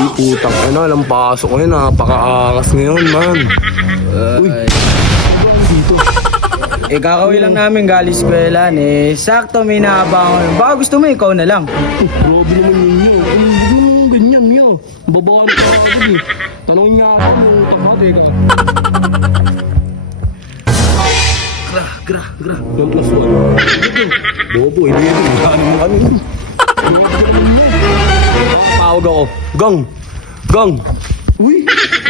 Putang ina, lang pasok ngayon. Napaka-akas ngayon, man. Uy, dito. Kakawin lang namin galing eskwelahan sakto may naabangan. Baka gusto mo ikaw na lang. Grabe naman ninyo. Hindi naman ganyan, Mia. Babaan ka agad eh. Tanongin nga ako kung tapat eh. Gra. 1 plus 1. Bobo, hindi yun. Ano mo kami? Tawag ako. Gang. Uy,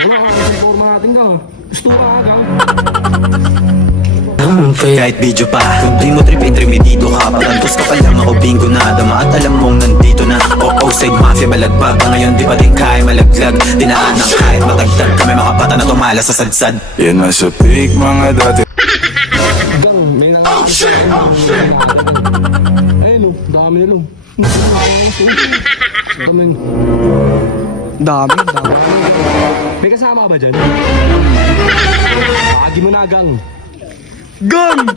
wala ka sa forma natin ka. Gusto ka gang. Kahit video pa, kung di mo trip intermedido ka, pagantos ka pa lang ako bingo na dama at alam mong nandito na. Side mafia balagbag, ngayon di pa din kaya malaglag. Dinaan ng kahit matagtag kami mga bata na tumala sa sadsad. Yan na sa peak mga dati. Gang, may nangyari. Ayun o, dami nilo. Dami. May kasama ka ba dyan? Agi mo na, gang. Gang!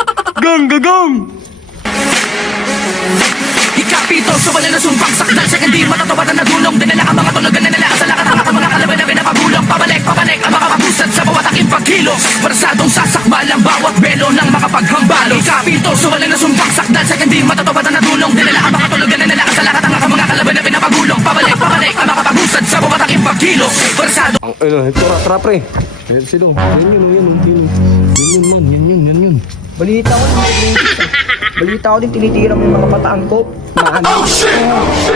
Ikapito, suwala na sumpang sakdal sa hindi matatawatan na gulong. Dinala ang mga tulogan na nila sa lakat ang mga kalaban na pinapagulong. Pabalik ang mga kabusad sa bawat aking pagkilos. Parasadong sasakbal ang bawat belo ng mga paghambalo. Ikapito, suwala na sumpang sakdal sa hindi matatawatan na gulong. Dinala ang mga tulogan na nila sa lakat ang mga kalaban na pinapagulong. Pabalik ang mga kabusad sa bawat aking pagkilos. Parasadong Ito, tra pre. Sino? Yan yun. Balita ko din tinitira mo yung mga mata angkop.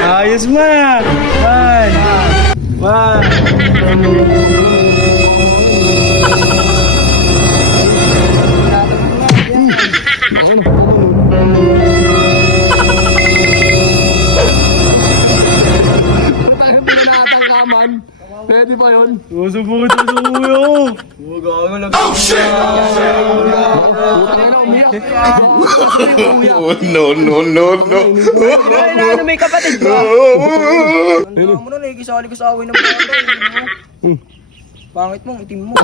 Ayos man. Pwede ba yun? Susubukin sa suyo. No. Ano may kapatid ba? Ano mo na nakikisali ka sa away ng bata. Pangit mo, itim mo.